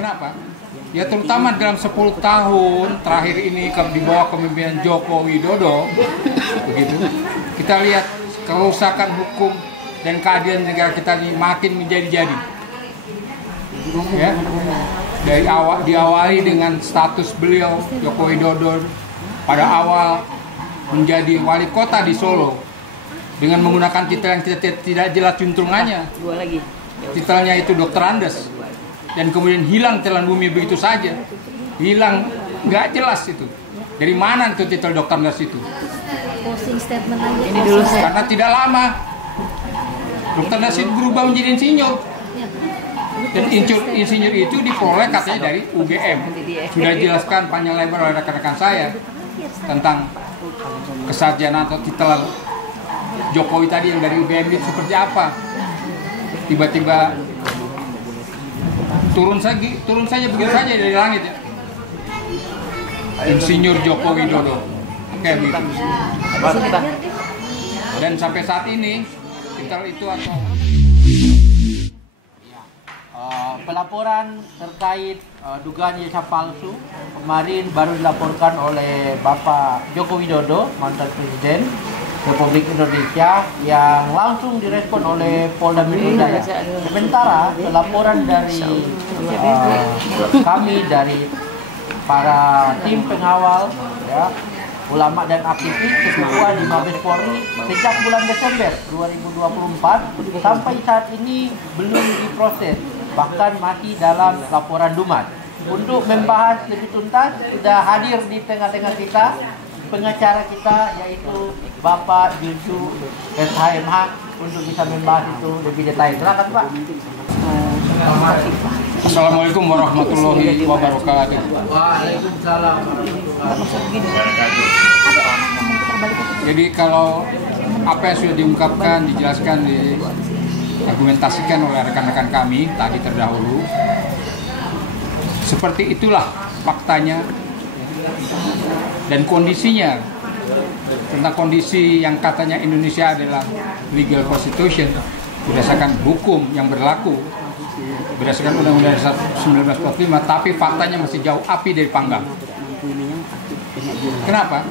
Kenapa? Ya terutama dalam 10 tahun terakhir ini di bawah kepemimpinan Joko Widodo, begitu, kita lihat kerusakan hukum dan keadilan negara kita ini makin menjadi-jadi. Ya, diawali dengan status beliau Joko Widodo pada awal menjadi wali kota di Solo dengan menggunakan titel yang tidak jelas juntrungannya. Titelnya itu Dr. Andes. Dan kemudian hilang telan bumi begitu saja. Hilang, nggak jelas itu. Dari mana itu titel Dr. Andes itu? Posting statement aja. Ini dulu saya. Karena tidak lama Dr. Andes itu berubah menjadi insinyur. Dan insinyur itu diperoleh katanya dari UGM. Sudah jelaskan panjang lebar oleh rekan-rekan saya tentang kesarjanaan atau titel Jokowi tadi yang dari UGM itu seperti apa. Tiba-tiba turun saja begitu saja dari langit ya. Insinyur Joko Widodo. Kayak begitu. Dan sampai saat ini titel itu atau pelaporan terkait dugaan ijazah palsu kemarin baru dilaporkan oleh Bapak Joko Widodo, mantan Presiden Republik Indonesia, yang langsung direspon oleh Polda Metro Jaya. Sementara laporan dari kami dari para tim pengawal, ya, ulama dan aktivis ketua di Mabes Polri sejak bulan Desember 2024 sampai saat ini belum diproses, bahkan masih dalam laporan Dumas. Untuk membahas lebih tuntas sudah hadir di tengah-tengah kita pengacara kita, yaitu Bapak Juju SHMH, untuk bisa membahas itu lebih detail. Silakan Pak. Assalamualaikum warahmatullahi wabarakatuh. Waalaikumsalam. Jadi kalau apa yang sudah diungkapkan, dijelaskan, diargumentasikan oleh rekan-rekan kami tadi terdahulu, seperti itulah faktanya dan kondisinya, tentang kondisi yang katanya Indonesia adalah legal constitution berdasarkan hukum yang berlaku berdasarkan Undang-Undang Dasar 1945, tapi faktanya masih jauh api dari panggang. Kenapa?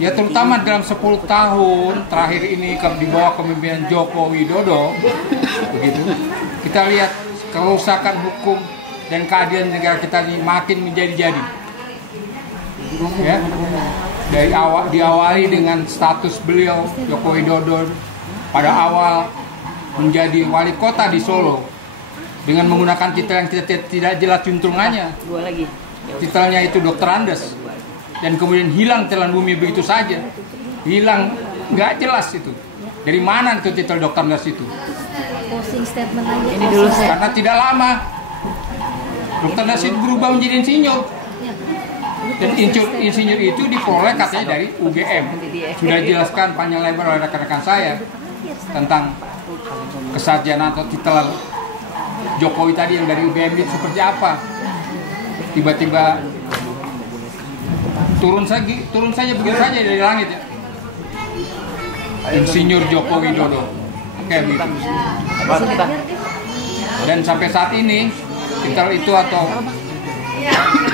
Ya terutama dalam 10 tahun terakhir ini di bawah kepemimpinan Joko Widodo, begitu, kita lihat kerusakan hukum dan keadilan negara kita ini makin menjadi-jadi. Ya, diawali dengan status beliau Joko Widodo pada awal menjadi wali kota di Solo dengan menggunakan titel yang tidak jelas juntrungannya. Titelnya itu Dr. Andes. Dan kemudian hilang telan bumi begitu saja. Hilang, nggak jelas itu. Dari mana itu titel Dr. Andes itu? Posting statement aja. Ini dulu saya. Karena tidak lama Dr. Andes itu berubah menjadi insinyur. Dan insinyur itu diperoleh katanya dari UGM. Sudah jelaskan panjang lebar oleh rekan-rekan saya tentang kesarjanaan atau titel Jokowi tadi yang dari UGM itu seperti apa. Tiba-tiba turun saja begitu saja dari langit ya. Insinyur Joko Widodo. Kayak begitu. Dan sampai saat ini titel itu atau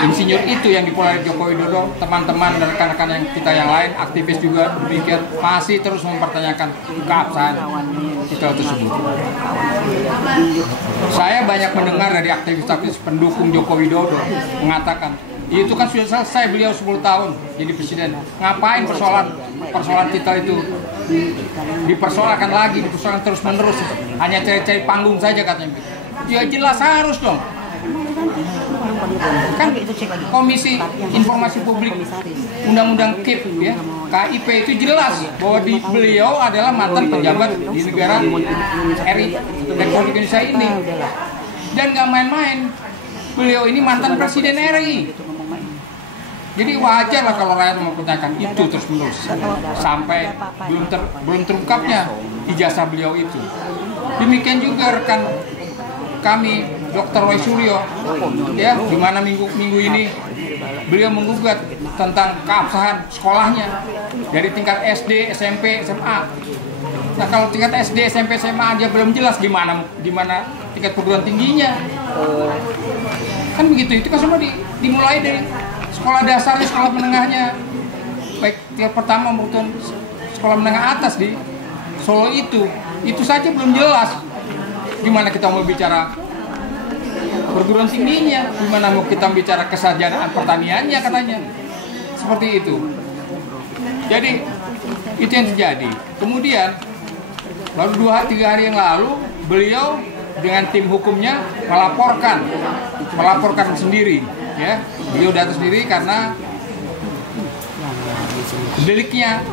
insinyur itu yang diperoleh Joko Widodo, teman-teman dan rekan-rekan yang kita yang lain, aktivis juga demikian, masih terus mempertanyakan keabsahan titel tersebut. Saya banyak mendengar dari aktivis-aktivis pendukung Joko Widodo mengatakan, itu kan sudah selesai beliau 10 tahun jadi presiden. Ngapain persoalan titel itu dipersoalkan lagi, dipersoalkan terus-menerus, hanya cari-cari panggung saja katanya. Ya jelas harus dong. Kan Komisi Informasi Publik Undang-Undang KIP ya, KIP itu jelas bahwa beliau adalah mantan pejabat di negara RI Republik Indonesia ini. Dan nggak main-main, beliau ini mantan presiden RI. Jadi wajar lah kalau rakyat mempertanyakan itu terus-menerus sampai belum terungkapnya ijazah beliau itu. Demikian juga rekan kami Dr. Roy Suryo, ya, di mana minggu ini beliau menggugat tentang keabsahan sekolahnya dari tingkat SD, SMP, SMA. Nah kalau tingkat SD, SMP, SMA aja belum jelas gimana tingkat perguruan tingginya. Kan Kan begitu, itu kan semua dimulai dari sekolah dasarnya, sekolah menengahnya, baik tingkat pertama maupun sekolah menengah atas di Solo itu saja belum jelas. Gimana kita mau bicara perguruan tingginya, gimana mau kita bicara kesejahteraan pertaniannya katanya, seperti itu. Jadi itu yang terjadi. Kemudian baru 2-3 hari yang lalu beliau dengan tim hukumnya melaporkan sendiri, ya. Beliau datang sendiri karena deliknya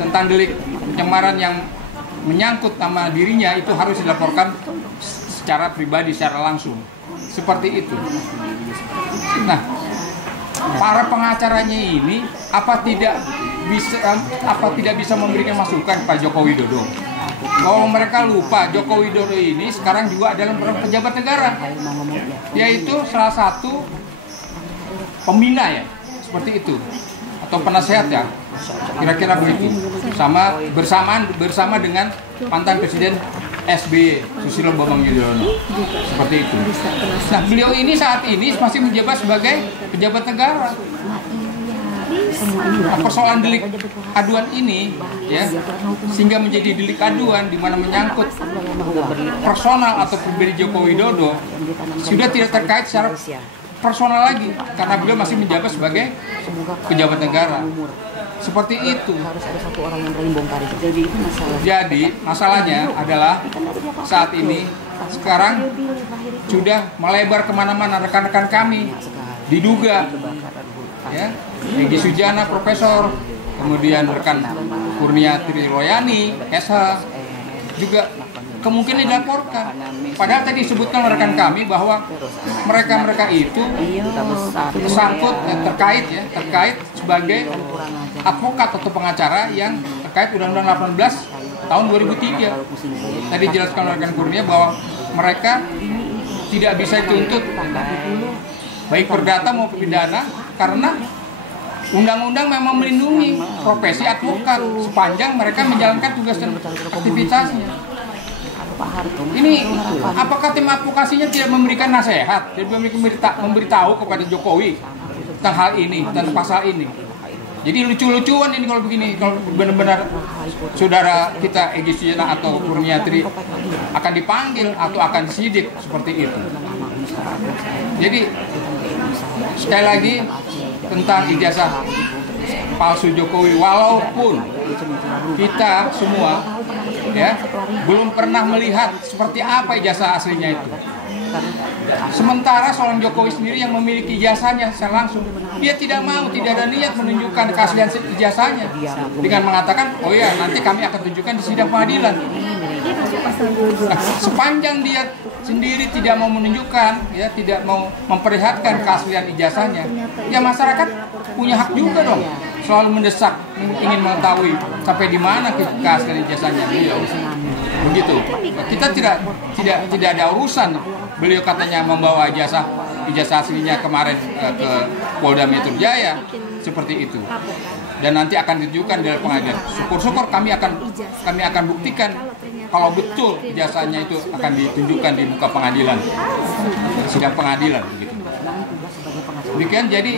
tentang delik pencemaran yang menyangkut nama dirinya itu harus dilaporkan secara pribadi, secara langsung, seperti itu. Nah, para pengacaranya ini apa tidak bisa memberikan masukan Pak Joko Widodo? Bahwa mereka lupa Joko Widodo ini sekarang juga adalah pejabat negara, yaitu salah satu pembina ya, seperti itu, atau penasehat ya, kira-kira begitu. Bersama dengan mantan Presiden SBY, Susilo Bambang Yudhoyono, seperti itu. Nah, beliau ini saat ini masih menjabat sebagai pejabat negara. Nah, persoalan delik aduan ini ya, sehingga menjadi delik aduan di mana menyangkut personal atau pribadi Joko Widodo sudah tidak terkait secara personal lagi karena beliau masih menjabat sebagai pejabat negara. Seperti itu. Jadi masalahnya adalah saat ini sekarang sudah melebar kemana-mana. Rekan-rekan kami diduga, ya, Egy Sujana Profesor, kemudian rekan Kurnia Triloyani, SH juga kemungkinan dilaporkan. Padahal tadi disebutkan rekan kami bahwa mereka itu terkait sebagai advokat atau pengacara yang terkait Undang-Undang 18 tahun 2003. Tadi jelaskan oleh rekan Kurnia bahwa mereka tidak bisa dituntut baik perdata maupun pidana karena undang-undang memang melindungi profesi advokat sepanjang mereka menjalankan tugas dan aktivitasnya. Ini apakah tim advokasinya tidak memberikan nasihat, tidak memberitahu kepada Jokowi tentang hal ini, tentang pasal ini? Jadi lucu-lucuan ini kalau begini, kalau benar-benar saudara kita Egy Sujana atau Kurniatri akan dipanggil atau akan disidik seperti itu. Jadi sekali lagi tentang ijazah palsu Jokowi, walaupun kita semua ya belum pernah melihat seperti apa ijazah aslinya itu. Sementara seorang Jokowi sendiri yang memiliki ijazahnya secara langsung, dia tidak ada niat menunjukkan keaslian ijazahnya dengan mengatakan, oh ya nanti kami akan tunjukkan di sidang pengadilan. Nah, sepanjang dia sendiri tidak mau menunjukkan, ya tidak mau memperlihatkan keaslian ijazahnya, ya masyarakat punya hak juga dong, selalu mendesak, ingin mengetahui sampai di mana keaslian ijazahnya beliau. Begitu. Kita tidak ada urusan. Beliau katanya membawa ijazah aslinya kemarin ke Polda Metro Jaya, seperti itu. Dan nanti akan ditunjukkan di pengadilan. Syukur-syukur kami akan buktikan kalau betul ijazahnya itu akan ditunjukkan di muka pengadilan, sidang pengadilan, begitu. Demikian, jadi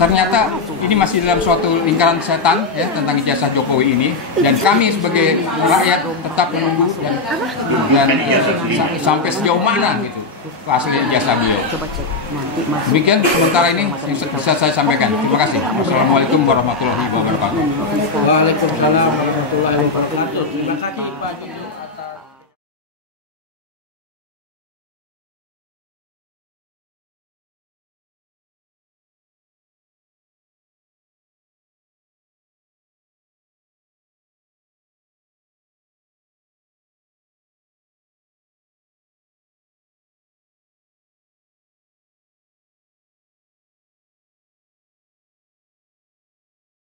ternyata ini masih dalam suatu lingkaran setan ya tentang ijazah Jokowi ini, dan kami sebagai rakyat tetap menunggu dan sampai sejauh mana gitu keaslian ijazah beliau. Demikian sementara ini yang bisa saya sampaikan. Terima kasih. Wassalamualaikum warahmatullahi wabarakatuh. Waalaikumsalam warahmatullahi wabarakatuh. Terima kasih Pak Joko atas